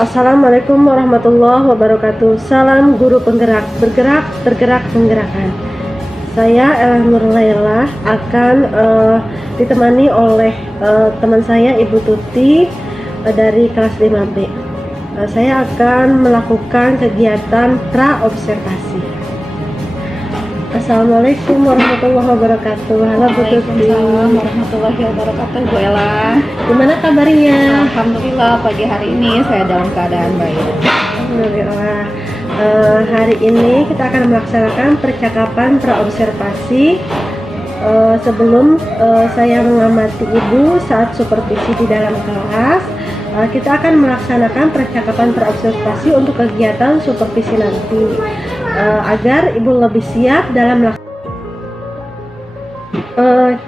Assalamualaikum warahmatullahi wabarakatuh. Salam guru penggerak, bergerak, tergerak, penggerakkan. Saya Ella Nurlayla akan ditemani oleh teman saya Ibu Tuti dari kelas 5B. Saya akan melakukan kegiatan pra-observasi. Assalamualaikum warahmatullahi wabarakatuh. Halo Bu Tuti. Waalaikumsalam warahmatullahi wabarakatuh, Bu Ella. Gimana kabarnya? Alhamdulillah pagi hari ini saya dalam keadaan baik. Alhamdulillah. Hari ini kita akan melaksanakan percakapan praobservasi. Sebelum saya mengamati Ibu saat supervisi di dalam kelas, kita akan melaksanakan percakapan praobservasi untuk kegiatan supervisi nanti, agar Ibu lebih siap dalam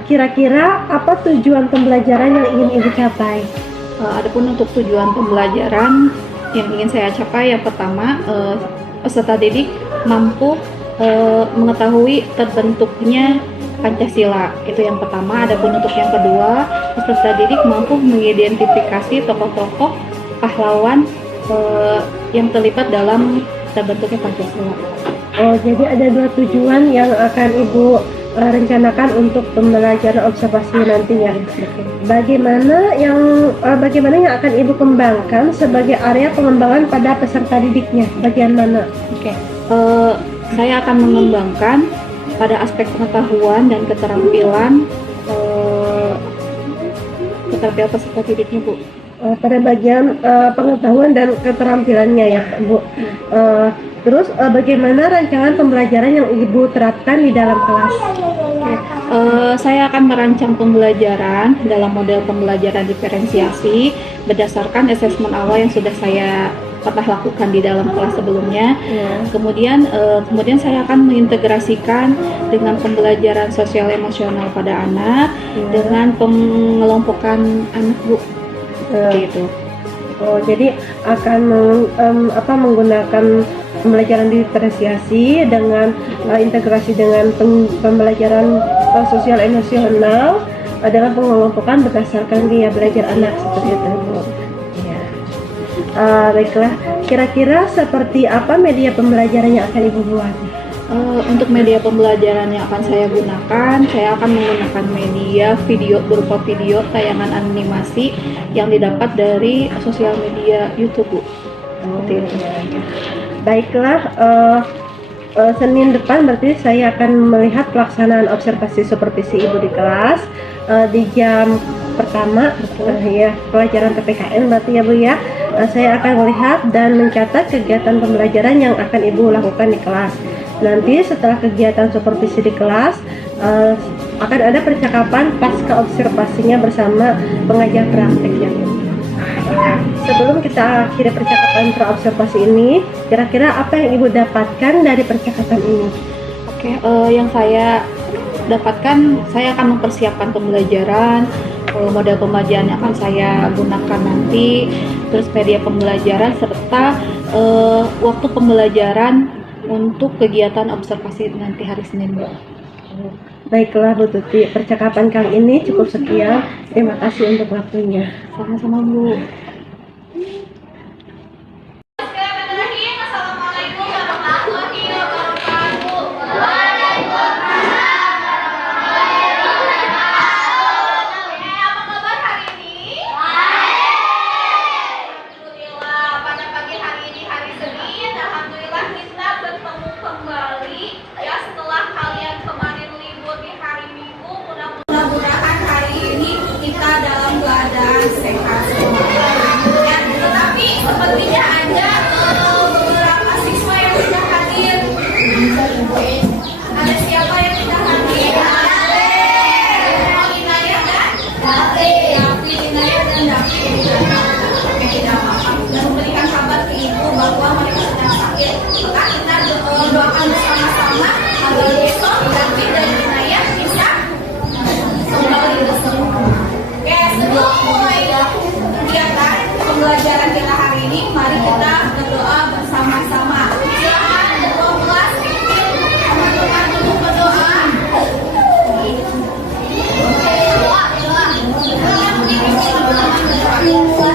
kira-kira apa tujuan pembelajaran yang ingin Ibu capai? Adapun untuk tujuan pembelajaran yang ingin saya capai, yang pertama, peserta didik mampu mengetahui terbentuknya Pancasila, itu yang pertama. Adapun untuk yang kedua, peserta didik mampu mengidentifikasi tokoh-tokoh pahlawan yang terlibat dalam terbentuknya Pancasila. Oh, jadi ada dua tujuan yang akan Ibu rencanakan untuk pembelajaran observasi nantinya. Bagaimana yang akan Ibu kembangkan sebagai area pengembangan pada peserta didiknya? Bagian mana? Oke. Saya akan mengembangkan pada aspek pengetahuan dan keterampilan peserta didiknya, Bu. Pada bagian pengetahuan dan keterampilannya ya, Bu. Terus bagaimana rancangan pembelajaran yang Ibu terapkan di dalam kelas? Saya akan merancang pembelajaran dalam model pembelajaran diferensiasi berdasarkan asesmen awal yang sudah saya pernah lakukan di dalam kelas sebelumnya. Kemudian saya akan mengintegrasikan dengan pembelajaran sosial emosional pada anak dengan pengelompokan anak, Bu. Gitu. Oh, jadi akan menggunakan pembelajaran diferensiasi dengan integrasi dengan pembelajaran sosial emosional dengan pengelompokan berdasarkan gaya belajar anak seperti itu, Bu. Ya. Baiklah, kira-kira seperti apa media pembelajaran yang akan Ibu buat? Untuk media pembelajaran yang akan saya gunakan, saya akan menggunakan media video berupa video tayangan animasi yang didapat dari sosial media YouTube, Bu. Baiklah, Senin depan berarti saya akan melihat pelaksanaan observasi supervisi Ibu di kelas di jam pertama, ya, pelajaran PPKN berarti ya, Bu ya. Saya akan melihat dan mencatat kegiatan pembelajaran yang akan Ibu lakukan di kelas. Nanti setelah kegiatan supervisi di kelas akan ada percakapan pasca observasinya bersama pengajar prakteknya. Sebelum kita akhiri percakapan praobservasi ini, kira-kira apa yang Ibu dapatkan dari percakapan ini? Oke, yang saya dapatkan, saya akan mempersiapkan pembelajaran, model pembelajaran yang akan saya gunakan nanti, terus media pembelajaran serta waktu pembelajaran untuk kegiatan observasi nanti hari Senin, Bu. Baiklah Bu Tuti, percakapan kali ini cukup sekian. Terima kasih untuk waktunya. Sama-sama, Bu. Assalamualaikum warahmatullahi wabarakatuh. Apa kabar hari ini? Alhamdulillah, pada pagi hari ini hari Senin, alhamdulillah kita bertemu kembali ya setelah kalian kemarin libur di hari Minggu. Mudah-mudahan hari ini kita dalam keadaan sehat semua. Ya, tetapi sepertinya ada beberapa siswa yang tidak hadir. Ada siapa yang tidak hadir? Oh, Inayah dan Davi. Inayah dan Davi. Oke, tidak apa-apa. Dan memberikan kabar ke ibu bahwa mereka sedang sakit. Maka kita doakan bersama-sama agar besok Davi dan Inayah bisa kembali bersama. Oke, sebelum mulai kegiatan pembelajaran kita hari ini, mari kita berdoa bersama-sama. Silakan ketua kelas teman-teman untuk berdoa. Doa. Silakan berdiri bersama-sama berdoa.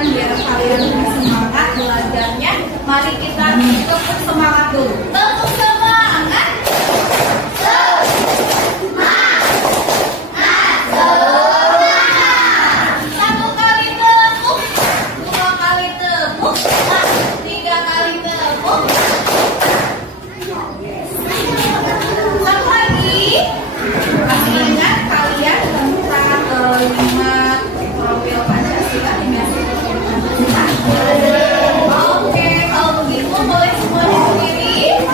kalian biar kalian lebih semangat belajarnya. Mari kita tepuk semangat dulu. Tepuk semangat. Satu kali tepuk, dua kali tepuk, tiga kali tepuk. Satu lagi. Masih ingat kalian tentang 5 profil Pancasila, 5 sifat Pancasila? Oke, kalau begitu boleh semua berdiri.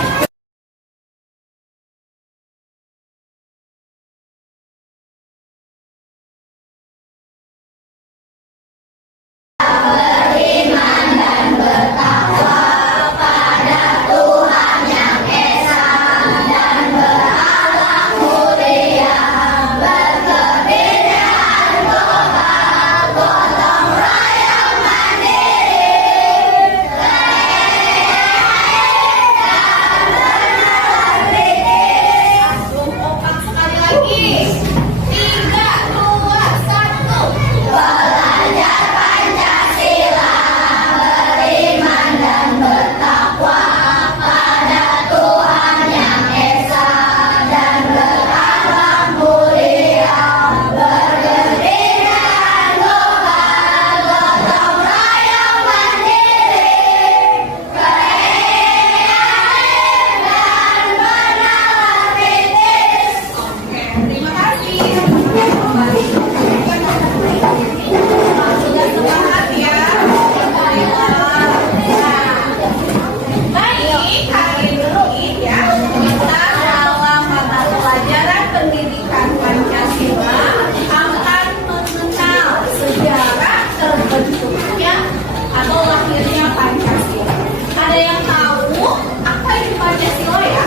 Kompak sekali lagi. 3, 2, 1. Belajar Pancasila, beriman dan bertakwa pada Tuhan yang Esa dan berakhlak mulia, berdirikan global, gotong royong mandiri, dan benar kritis. Oke, terima kasih. Kembali. Sudah semangat ya. Baik, hari ini ya kita dalam mata pelajaran pendidikan Pancasila akan mengenal sejarah terbentuknya atau lahirnya Pancasila. Ada yang tahu apa itu Pancasila ya?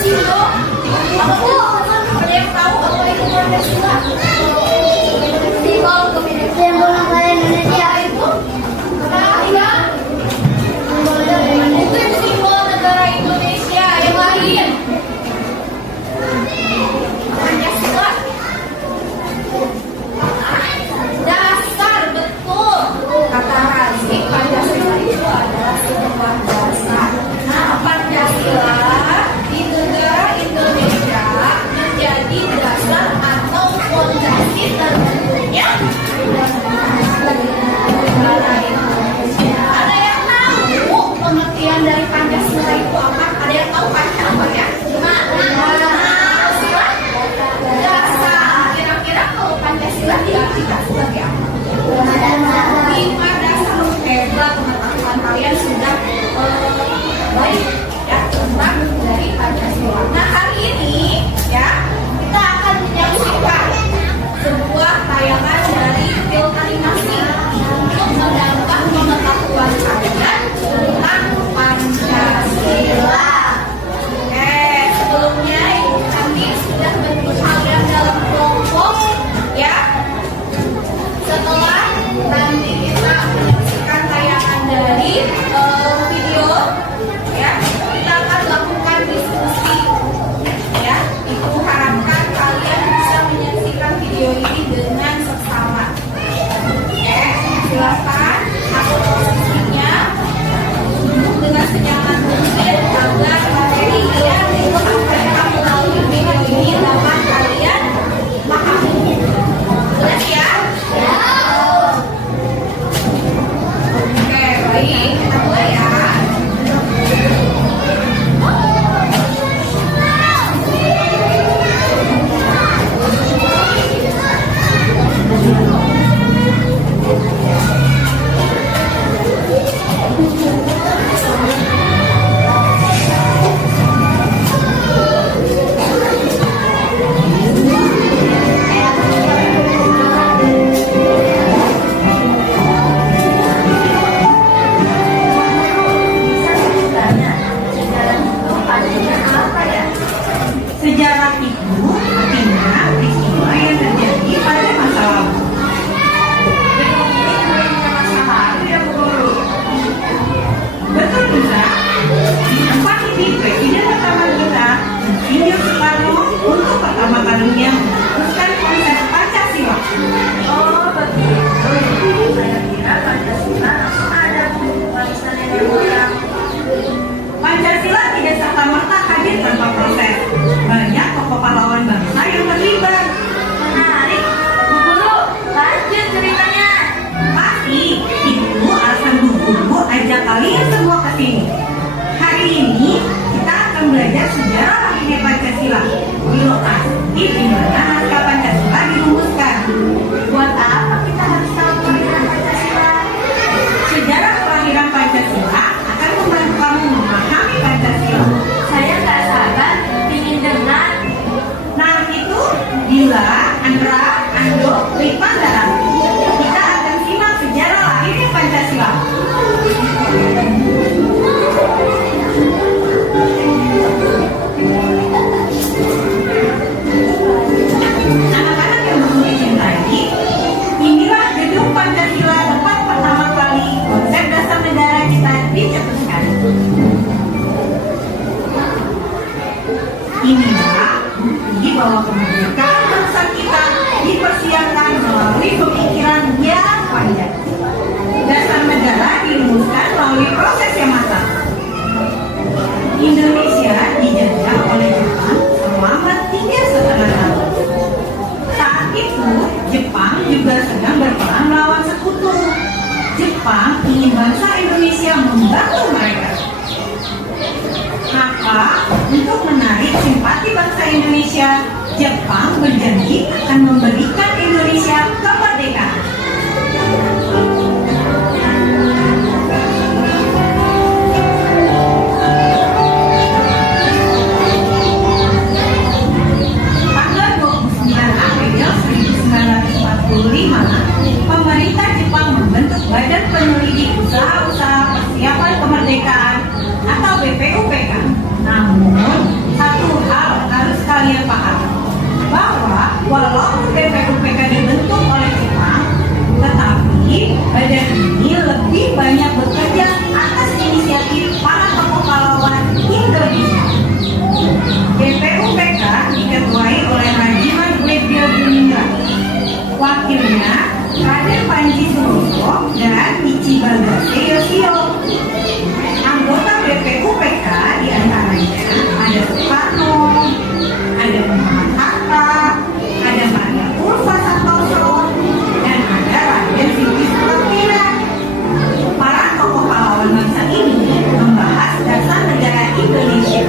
Simbol. Ada yang tahu apa itu Pancasila? Simbol negara Indonesia itu. Iya. Itu simbol negara Indonesia. Yang lain. Pancasila. Dasar, betul. Kata Razik, Pancasila itu adalah sebuah dasar. Nah, Pancasila di negara Indonesia menjadi dasar atau fondasi terbentuknya negara Indonesia. Ada yang tahu pengertian dari Pancasila itu apa? Ada yang tahu Pancasila apa ya? Pancasila dasar. Kira-kira kalau Pancasila diartikan sebagai apa? 5 dasar. Hebat, pengetahuan kalian sudah baik ya tentang dari Pancasila. Nah, hari ini ya kita akan menyaksikan sebuah tayangan dari film animasi untuk menambah pengetahuan kalian tentang Pancasila. Oke, Indonesia membantu mereka. Maka, untuk menarik simpati bangsa Indonesia, Jepang berjanji akan memberikan Indonesia kemerdekaan. Tanggal 29 April 1945, pemerintah Jepang membentuk Badan Penyelidik Usaha-Usaha Persiapan Kemerdekaan atau BPUPK. Namun, satu hal harus kalian pahami, bahwa walaupun BPUPK dibentuk oleh Jepang, tetapi badan ini lebih banyak bekerja atas inisiatif para tokoh pahlawan Indonesia. BPUPK diketuai oleh Rajiman Dwiendra Diningrat, wakilnya Raden Panji Suroso dan Ichibagase Yoshio. Anggota BPUPK diantaranya ada Soekarno, ada Muhammad Hatta, ada Maria Ulfa Santoso, dan ada Raden Siti Sukapira. Para tokoh pahlawan bangsa ini membahas dasar negara Indonesia.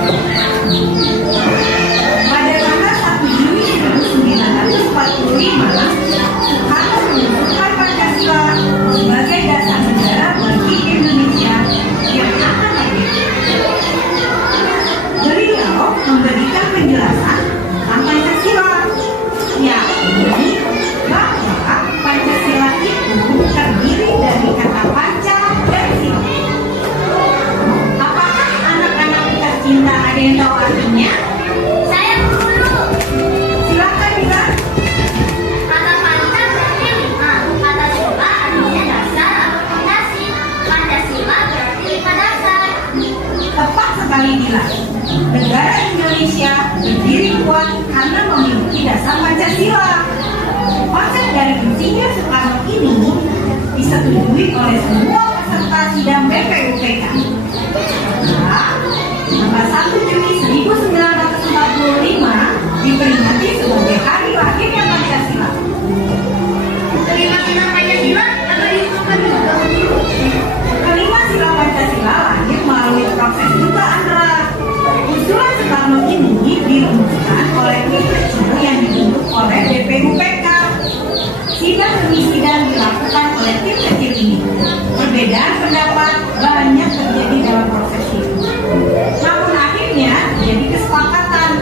Pada tanggal 1 Juni 1945, Soekarno mengusulkan Pancasila sebagai dasar negara bagi Indonesia yang akan merdeka. Beliau memberikan penjelasan tentang Pancasila, yakni bahwa Pancasila itu terdiri dari kata panca dan sila. Apakah anak-anak tercinta ada yang tahu artinya? Saya guru. Silakan bilang. Kata panca berarti 5. Kata sila artinya dasar atau fondasi. Pancasila berarti 5 dasar. Tepat sekali bilang. Negara Indonesia berdiri kuat karena memiliki dasar Pancasila. Konsep dari Insinyur Soekarno ini disetujui oleh semua peserta sidang BPUPK. Nah, tanggal 1 Juni 1945 diperingati sebagai hari lahirnya Pancasila. Kelima sila Pancasila apa diusulkan juga guru? Kelima sila Pancasila lahir melalui proses juga Andra. Usulan Soekarno ini dirumuskan oleh tim kecil yang dibentuk oleh BPUPK. Sidang demi sidang dilakukan oleh tim kecil ini. Perbedaan pendapat banyak terjadi dalam proses itu. Namun akhirnya jadi kesepakatan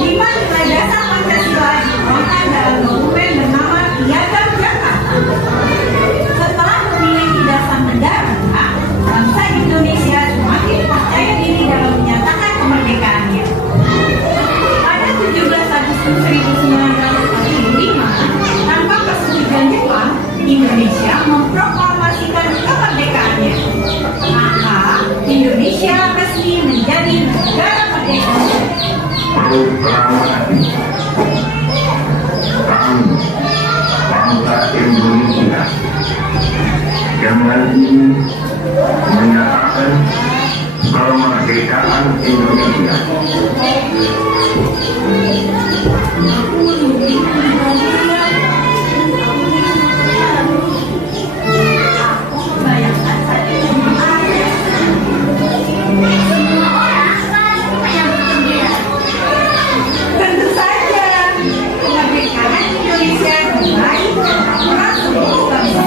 5 nilai dasar Pancasila dituangkan dalam dokumen bernama Piagam Jakarta. Setelah memiliki dasar negara, bangsa Indonesia semakin percaya diri dalam menyatakan kemerdekaannya. Pada 17 Agustus 1945, tanpa persetujuan Jepang, Indonesia memproklamasikan kemerdekaannya. Maka Indonesia resmi menjadi negara merdeka. Proklamasi kami bangsa Indonesia dengan ini menyatakan kemerdekaan Indonesia. Bayangkan saja Semua orang pasti yang bergembira. tentu saja kemerdekaan Indonesia diraih oleh seluruh bangsa.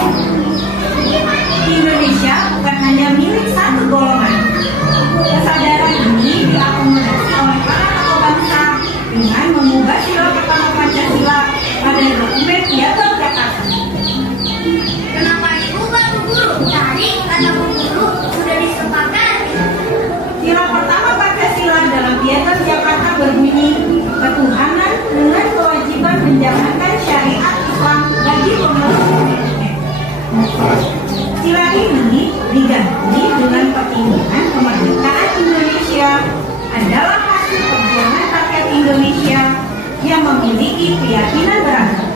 Indonesia bukan hanya milik satu golongan. Kesadaran ini diakomodasi oleh para tokoh bangsa dengan mengubah sila pertama Pancasila pada dokumen Piagam Jakarta. Kenapa diubah Bu Guru? Tadi kata Bu Guru sudah disepakati. Sila pertama Pancasila dalam Piagam Jakarta berbunyi ketuhanan dengan kewajiban menjalankan syariat Islam bagi pemeluk Indonesia. Sila ini diganti dengan pertimbangan kemerdekaan Indonesia adalah hasil perjuangan rakyat Indonesia yang memiliki keyakinan beragam.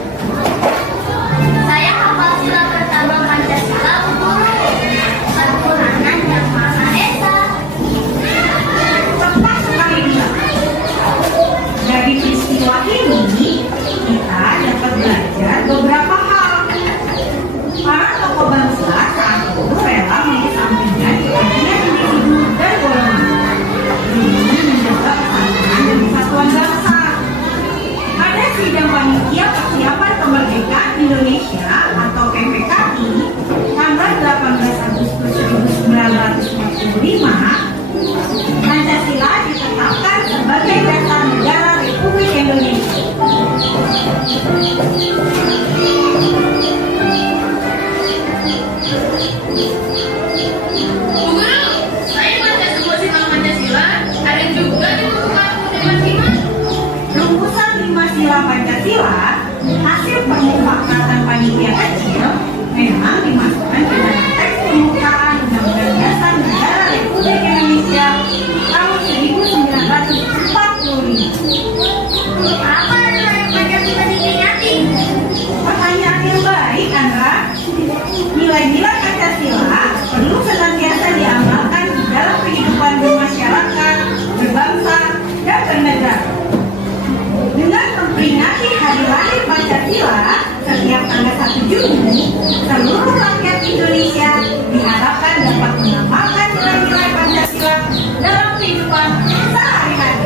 Saya hafal sila pertama Pancasila Bu Guru. Ketuhanan yang Maha Esa. Tepat sekali bilang. Dari peristiwa ini, kita dapat belajar beberapa hal. Para tokoh bangsa saat itu rela mengesampingkan Nilai-nilai Pancasila perlu senantiasa diamalkan dalam kehidupan bermasyarakat, berbangsa, dan bernegara. Dengan memperingati Hari Lahir Pancasila setiap tanggal 1 Juni, seluruh rakyat Indonesia diharapkan dapat mengamalkan nilai-nilai Pancasila dalam kehidupan sehari-hari.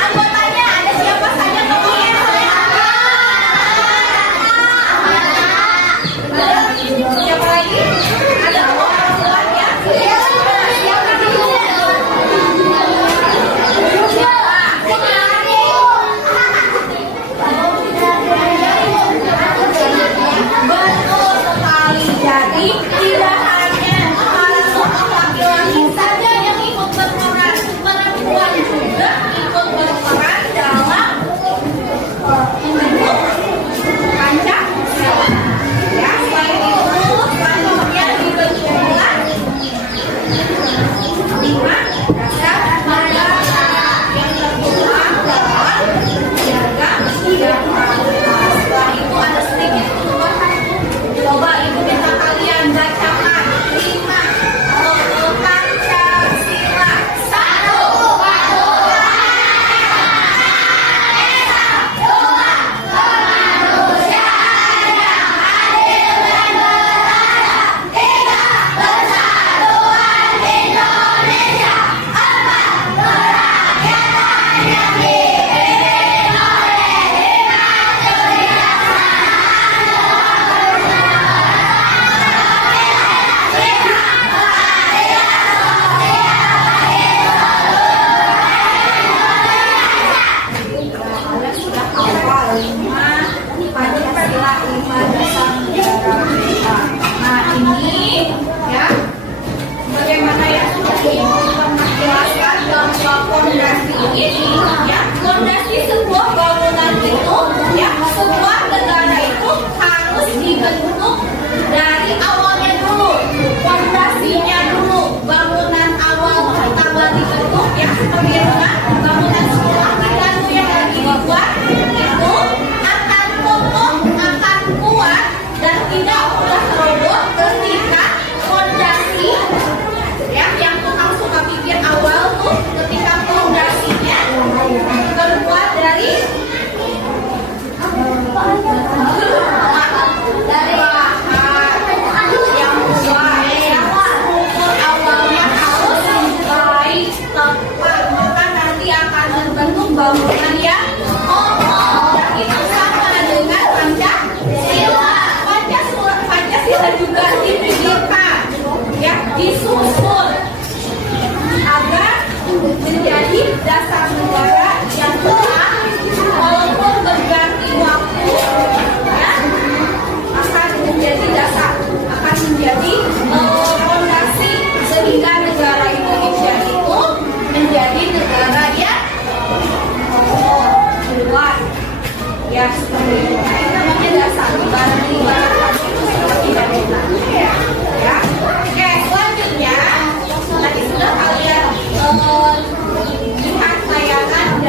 Anggota ini ya, fondasi sebuah bangunan itu ya, sebuah negara itu harus dibentuk dari awalnya dulu, fondasinya dulu, bangunan awal pertama dibentuk ya, seperti rumah, bangunan sekolah kita tuh yang lagi dibuat itu akan kokoh, akan kuat dan tidak mudah roboh ketika fondasi ya, yang tukang suka pikir awal tuh ketika fondasinya terbuat dari bahan yang baik, struktur awalnya harus baik, tepat, maka nanti akan terbentuk bangunan yang kokoh. Dan itu sama dengan Pancasila. Pancasila juga dipikirkan ya, disusun agar menjadi dasar negara yang kuat, walaupun berganti waktu ya, akan menjadi dasar, akan menjadi fondasi sehingga negara Indonesia itu menjadi negara yang kuat ya, seperti itu. Nah, itu namanya dasar negara, ibarat itu seperti bangunan ya. Oke, selanjutnya tadi sudah kalian lihat tayangan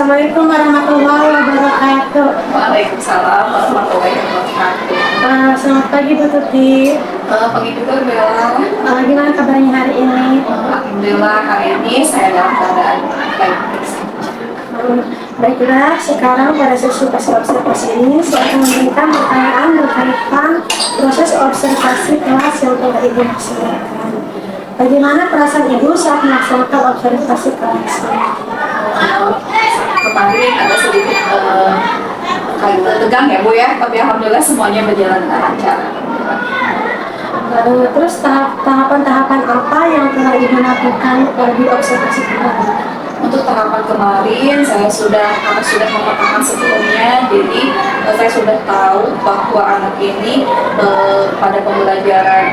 Assalamualaikum warahmatullahi wabarakatuh. Waalaikumsalam warahmatullahi wabarakatuh. Selamat pagi Bu Tuti. Pagi juga Bella. Gimana kabarnya hari ini? Alhamdulillah hari ini saya dalam keadaan baik. Baiklah, sekarang pada sesi observasi ini saya akan memberikan pertanyaan berkaitan proses observasi kelas yang telah Ibu laksanakan. Bagaimana perasaan Ibu saat melaksanakan observasi kelas? Kemarin ada sedikit tegang ya Bu ya, tapi alhamdulillah semuanya berjalan lancar. Terus tahapan-tahapan apa yang telah Ibu lakukan di observasi kemarin? Untuk tahapan kemarin saya sudah memetakan sebelumnya, jadi saya sudah tahu bahwa anak ini pada pembelajaran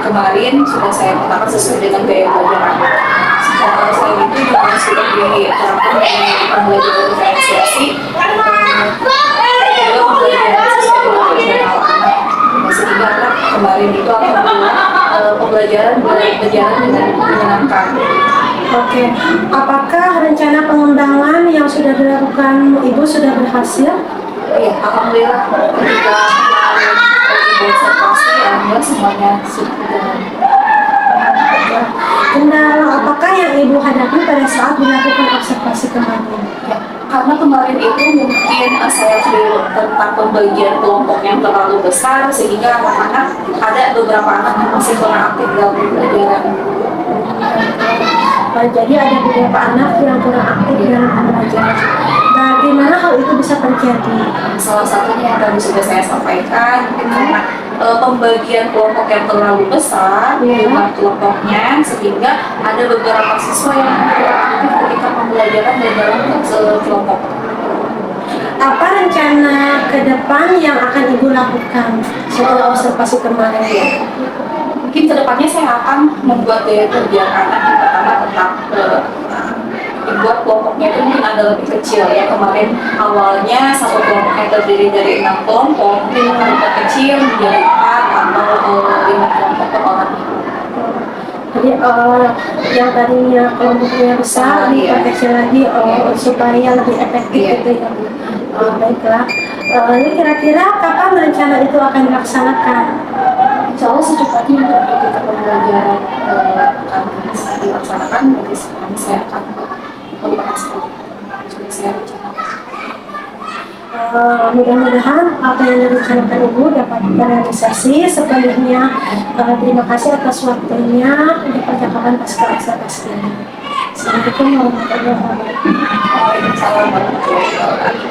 kemarin sudah saya petakan sesuai dengan gaya belajar anak. Selain itu juga sudah diterapkan dengan pembelajaran diferensiasi, juga pembelajaran sesuai dengan profesional anak. Sehingga anak kemarin itu alhamdulillah pembelajaran berjalan dengan menyenangkan. Oke, apakah rencana pengembangan yang sudah dilakukan Ibu sudah berhasil? Iya, alhamdulillah ketika Ibu observasi, alhamdulillah semuanya sudah berjalan. Kendala apakah yang Ibu hadapi pada saat dilakukan observasi kemarin? Ya, karena kemarin itu mungkin saya clear tentang pembagian kelompok yang terlalu besar, sehingga anak-anak ada beberapa anak yang masih kurang aktif dalam pembelajaran. Jadi ada beberapa anak yang kurang aktif dalam pembelajaran. Bagaimana hal itu bisa terjadi? Salah satunya yang tadi sudah saya sampaikan, karena pembagian kelompok yang terlalu besar, jumlah kelompoknya, sehingga ada beberapa siswa yang kurang aktif ketika pembelajaran dan dalam kelompok. Apa rencana ke depan yang akan Ibu lakukan setelah observasi kemarin? Mungkin kedepannya saya akan membuat gaya kerja anak yang pertama tentang dibuat kelompoknya itu mungkin ada lebih kecil ya. Kemarin awalnya satu kelompok yang terdiri dari 6 kelompok mungkin akan lebih kecil menjadi 4 atau 5 kelompok per orang. Jadi yang tadinya kelompoknya besar diperkecil lagi supaya lebih efektif gitu ya. Baiklah. Ini kira-kira kapan rencana itu akan dilaksanakan? Insya Allah secepatnya ketika pembelajaran akan bisa dilaksanakan, nanti saya akan membahas sudah saya rencanakan. Mudah-mudahan apa yang direncanakan Ibu dapat terrealisasi sepenuhnya. Terima kasih atas waktunya untuk percakapan pasca observasi ini. Assalamualaikum warahmatullahi wabarakatuh. Waalaikumsalam warahmatullahi wabarakatuh.